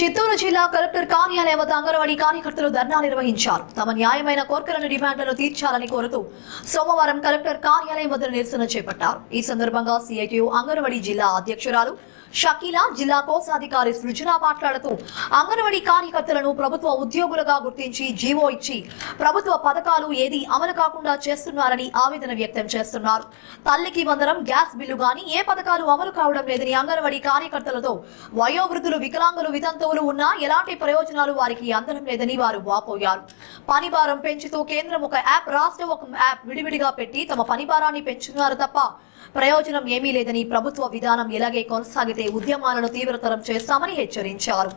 చిత్తూరు జిల్లా కలెక్టర్ కార్యాలయం వద్ద అంగన్వాడీ కార్యకర్తలు ధర్నా నిర్వహించారు. తమ న్యాయమైన కోర్కెలను డిమాండ్లను తీర్చాలని కోరుతూ సోమవారం కలెక్టర్ కార్యాలయం వద్ద నిరసన చేపట్టారు. ఈ సందర్భంగా సిఐటియు అంగన్వాడీ జిల్లా అధ్యక్షురాలు షకీలా, జిల్లా కోశాధికారి సృజన మాట్లాడుతూ అంగన్వాడీ కార్యకర్తలను ప్రభుత్వ ఉద్యోగులుగా గుర్తించి జీవో ఇచ్చి ప్రభుత్వ పథకాలు ఏది అమలు కాకుండా చేస్తున్నారని ఆవేదన వ్యక్తం చేస్తున్నారు. తల్లికి వందనం, గ్యాస్ బిల్లు గాని ఏ పథకాలు అమలు కావడం లేదని అంగన్వాడీ కార్యకర్తలతో వయోవృద్ధులు, వికలాంగులు, వితంతువులు ఉన్నా ఎలాంటి ప్రయోజనాలు వారికి అందడం లేదని వారు వాపోయారు. పనిభారం పెంచుతూ కేంద్రం ఒక యాప్, రాష్ట్రం ఒక యాప్ విడివిడిగా పెట్టి తమ పనిభారాన్ని పెంచుతున్నారు తప్ప ప్రయోజనం ఏమీ లేదని, ప్రభుత్వ విధానం ఇలాగే కొనసాగితే ఉద్యమాలను తీవ్రతరం చేస్తామని హెచ్చరించారు.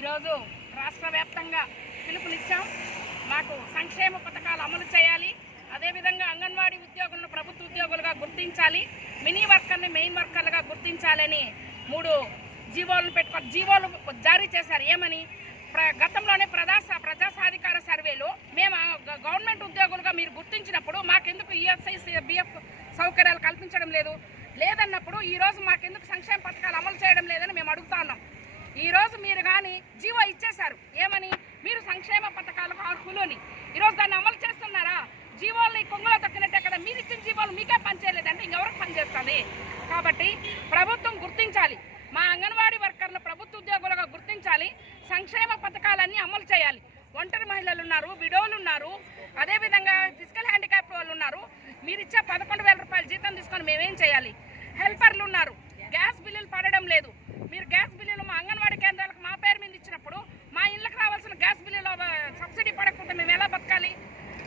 ఈరోజు రాష్ట్ర వ్యాప్తంగా పిలుపునిచ్చాం. మాకు సంక్షేమ పథకాలు అమలు చేయాలి, అదేవిధంగా అంగన్వాడీ ఉద్యోగులను ప్రభుత్వ ఉద్యోగులుగా గుర్తించాలి, మినీ వర్కర్ని మెయిన్ వర్కర్లుగా గుర్తించాలని 3 జీవోలు జారీ చేశారు. ఏమని? గతంలోనే ప్రజాసాధికార సర్వేలో మేము గవర్నమెంట్ ఉద్యోగులుగా మీరు గుర్తించినప్పుడు మాకెందుకు ఈఎస్ఐ, బిఎఫ్ సౌకర్యాలు కల్పించడం లేదన్నప్పుడు ఈరోజు మాకెందుకు సంక్షేమ పథకాలు అమలు చేయడం లేదని మేము అడుగుతా ఉన్నాం. ఈరోజు మీరు కానీ జీవో ఇచ్చేశారు. ఏమని? మీరు సంక్షేమ పథకాలకు అర్హులని. ఈరోజు దాన్ని అమలు చేస్తున్నారా? జీవోల్ని కొంగులో తొక్కినట్టే కదా. మీరు ఇచ్చిన జీవోలు మీకే పనిచేయలేదంటే ఇంకెవరికి పనిచేస్తుంది? కాబట్టి ప్రభుత్వం గుర్తించాలి, మా అంగన్వాడీ వర్కర్లు ప్రభుత్వ ఉద్యోగులుగా గుర్తించాలి, సంక్షేమ పథకాలన్నీ అమలు చేయాలి. ఒంటరి మహిళలు ఉన్నారు, విడోలు ఉన్నారు, అదేవిధంగా ఫిజికల్ హ్యాండిక్యాప్ వాళ్ళు ఉన్నారు. మీరు ఇచ్చే 11,000 రూపాయల జీతం తీసుకొని మేమేం చేయాలి? హెల్పర్లు ఉన్నారు, గ్యాస్ బిల్లులు పడడం లేదు. మీరు గ్యాస్ బిల్లులు మా అంగన్వాడీ కేంద్రాలకు మా పేరు మీద ఇచ్చినప్పుడు మా ఇళ్ళకి రావాల్సిన గ్యాస్ బిల్లులో సబ్సిడీ పడకపోతే మేము ఎలా బతకాలి?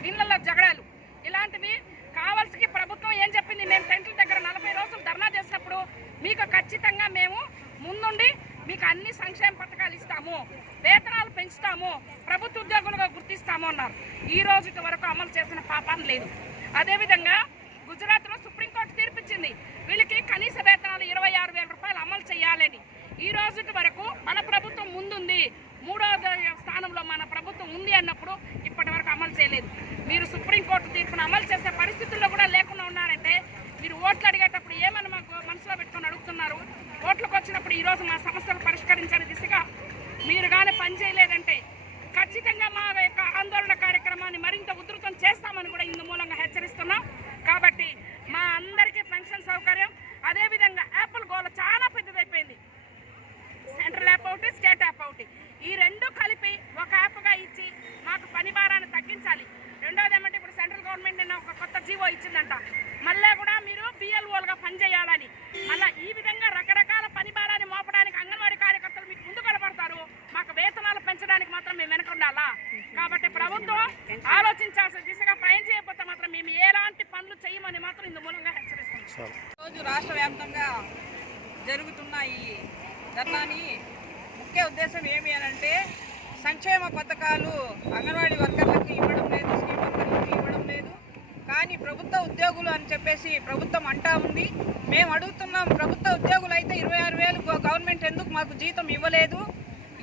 ఇళ్లలో జగడాలు ఇలాంటివి కావాల్సి ప్రభుత్వం ఏం చెప్పింది? మేము టెంట్ల దగ్గర 40 రోజులు ధర్నా చేసినప్పుడు మీకు ఖచ్చితంగా మేము ముందుండి మీకు అన్ని సంక్షేమ పథకాలు ఇస్తాము, వేతనాలు పెంచుతాము, ప్రభుత్వ ఉద్యోగులుగా గుర్తిస్తాము అన్నారు. ఈ రోజు వరకు అమలు చేసిన పాపాన్ని లేదు. అదేవిధంగా గుజరాత్లో సుప్రీంకోర్టు తీర్పిచ్చింది, వీళ్ళకి కనీస వేతనాలు 26,000 రూపాయలు అమలు చేయాలని. ఈ రోజు వరకు మన ప్రభుత్వం ముందుంది, 3వ స్థానంలో మన ప్రభుత్వం ఉంది అన్నప్పుడు ఇప్పటి వరకు అమలు చేయలేదు. మీరు సుప్రీంకోర్టు తీర్పును అమలు చేసే పరిస్థితుల్లో కూడా లేకుండా ఉన్నారంటే మీరు ఓట్లు అడిగేటప్పుడు ఏమని మాకు మనసులో పెట్టుకొని అడుగుతున్నారు? ఓట్లకు వచ్చినప్పుడు ఈరోజు మా సమస్యలు పరిష్కరించని దిశగా మీరు కానీ పనిచేయలేదంటే ఖచ్చితంగా మా యొక్క ఆందోళన కార్యక్రమాన్ని మరింత ఉధృతం చేస్తామని కూడా ఇందు మూలంగా హెచ్చరిస్తున్నాం. కాబట్టి మా అందరికీ పెన్షన్ సౌకర్యం, అదేవిధంగా యాప్ల గోల చాలా పెద్దదైపోయింది. సెంట్రల్ యాప్ ఒకటి, స్టేట్ యాప్ ఒకటి, ఈ 2 కలిపి ఒక యాప్గా ఇచ్చి మాకు పని భారాన్ని తగ్గించాలి. రెండోది ఏమంటే ఇప్పుడు సెంట్రల్ గవర్నమెంట్ నిన్న ఒక కొత్త జీవో ఇచ్చిందంట, మళ్ళీ కూడా మీరు బిఎల్ఓలుగా పనిచేయాలని. మళ్ళీ ఈ విధంగా రకరకాల పని భారాన్ని మోపడానికి అంగన్వాడీ కార్యకర్తలు మీకు ముందు కనబడతారు, మాకు వేతనాలు పెంచడానికి మాత్రం మేము వెనకుండాలా. కాబట్టి ప్రభుత్వం ఆలోచించాల్సిన దిశగా ప్రయాణం చేయకపోతే మాత్రం మేము ఎలాంటి పనులు చేయమని మాత్రం ఇందు మూలంగా హెచ్చరిస్తున్నాం. రోజు రాష్ట్ర వ్యాప్తంగా జరుగుతున్న ఈ ధర్నాని ముఖ్య ఉద్దేశం ఏమి అనంటే, సంక్షేమ పథకాలు అంగన్వాడీ వర్కర్లకు ఇవ్వడం లేదు, స్కీమ్ వర్కర్లకు ఇవ్వడం లేదు, కానీ ప్రభుత్వ ఉద్యోగులు అని చెప్పేసి ప్రభుత్వం అంటా ఉంది. మేము అడుగుతున్నాం, ప్రభుత్వ ఉద్యోగులు అయితే 26,000 గవర్నమెంట్ ఎందుకు మాకు జీతం ఇవ్వలేదు,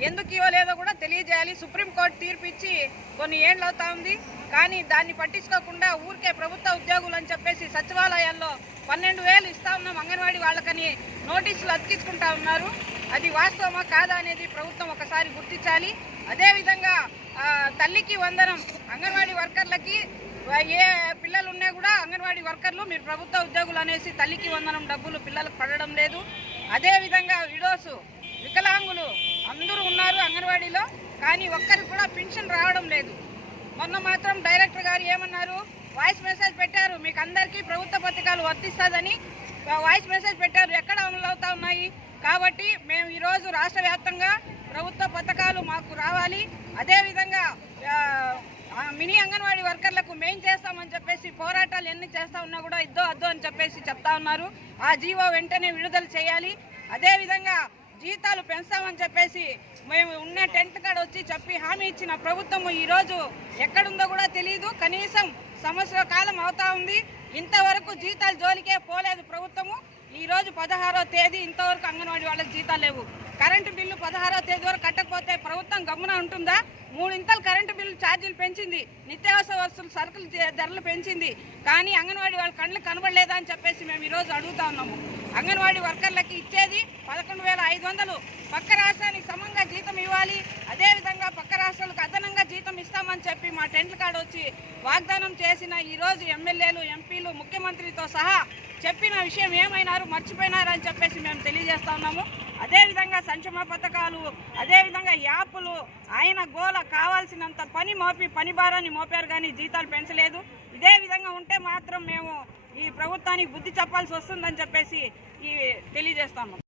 ఎందుకు ఇవ్వలేదో కూడా తెలియజేయాలి. సుప్రీంకోర్టు తీర్పు ఇచ్చి కొన్ని ఏళ్ళు అవుతా ఉంది, కానీ దాన్ని పట్టించుకోకుండా ఊరికే ప్రభుత్వ ఉద్యోగులు అని చెప్పేసి సచివాలయాల్లో 12,000 ఇస్తా ఉన్నాం అంగన్వాడీ వాళ్ళకని నోటీసులు అతికించుకుంటా ఉన్నారు. అది వాస్తవమా కాదా అనేది ప్రభుత్వం ఒకసారి గుర్తించాలి. అదేవిధంగా తల్లికి వందనం, అంగన్వాడీ వర్కర్లకి ఏ పిల్లలు ఉన్నా కూడా అంగన్వాడీ వర్కర్లు మీరు ప్రభుత్వ ఉద్యోగులు అనేసి తల్లికి వందనం డబ్బులు పిల్లలకు పడడం లేదు. అదేవిధంగా విడోసు వికలాంగులు అందరూ ఉన్నారు అంగన్వాడీలో, కానీ ఒక్కరికి కూడా పెన్షన్ రావడం లేదు. మొన్న మాత్రం డైరెక్టర్ గారు ఏమన్నారు, వాయిస్ మెసేజ్ పెట్టారు, మీకు అందరికీ ప్రభుత్వ పథకాలు వర్తిస్తుందని వాయిస్ మెసేజ్ పెట్టారు. ఎక్కడ అమలు అవుతా ఉన్నాయి? కాబట్టి మేము ఈరోజు రాష్ట్ర వ్యాప్తంగా ప్రభుత్వ పథకాలు మాకు రావాలి. అదేవిధంగా మినీ అంగన్వాడీ వర్కర్లకు మేము చేస్తామని చెప్పేసి పోరాటాలు ఎన్ని చేస్తా ఉన్నా కూడా ఇద్దో అద్దో అని చెప్పేసి చెప్తా ఉన్నారు. ఆ జీవో వెంటనే విడుదల చేయాలి. అదేవిధంగా జీతాలు పెంచుతామని చెప్పేసి మేము ఉన్న టెంట్ కాడ వచ్చి చెప్పి హామీ ఇచ్చిన ప్రభుత్వం ఈరోజు ఎక్కడుందో కూడా తెలియదు. కనీసం సంవత్సర కాలం అవుతా ఉంది, ఇంతవరకు జీతాలు జోలికే పోలేదు ప్రభుత్వము. ఈరోజు 16వ తేదీ ఇంతవరకు అంగన్వాడీ వాళ్ళకి జీతాలు లేవు. కరెంటు బిల్లు 16వ తేదీ వరకు కట్టకపోతే ప్రభుత్వం గమ్మున ఉంటుందా? 3 ఇంతలు కరెంటు బిల్లు ఛార్జీలు పెంచింది, నిత్యావసర వస్తువులు సరుకులు ధరలు పెంచింది, కానీ అంగన్వాడీ వాళ్ళ కళ్ళు కనబడలేదా అని చెప్పేసి మేము ఈరోజు అడుగుతా ఉన్నాము. అంగన్వాడీ వర్కర్లకి ఇచ్చేది 11,500, పక్క రాష్ట్రానికి సమంగా జీతం ఇవ్వాలి. అదేవిధంగా పక్క రాష్ట్రాలకు అదనంగా జీతం ఇస్తామని చెప్పి మా టెంట్ల కాడ వచ్చి వాగ్దానం చేసిన ఈరోజు ఎమ్మెల్యేలు, ఎంపీలు, ముఖ్యమంత్రితో సహా చెప్పిన విషయం ఏమైనారు, మర్చిపోయినారని చెప్పేసి మేము తెలియజేస్తా ఉన్నాము. అదేవిధంగా సంక్షేమ పథకాలు, అదేవిధంగా యాప్లు, ఆయన గోల కావాల్సినంత పని భారాన్ని మోపారు కానీ జీతాలు పెంచలేదు. ఇదే విధంగా ఉంటే మాత్రం మేము ఈ ప్రభుత్వానికి బుద్ధి చెప్పాల్సి వస్తుందని చెప్పేసి తెలియజేస్తాము.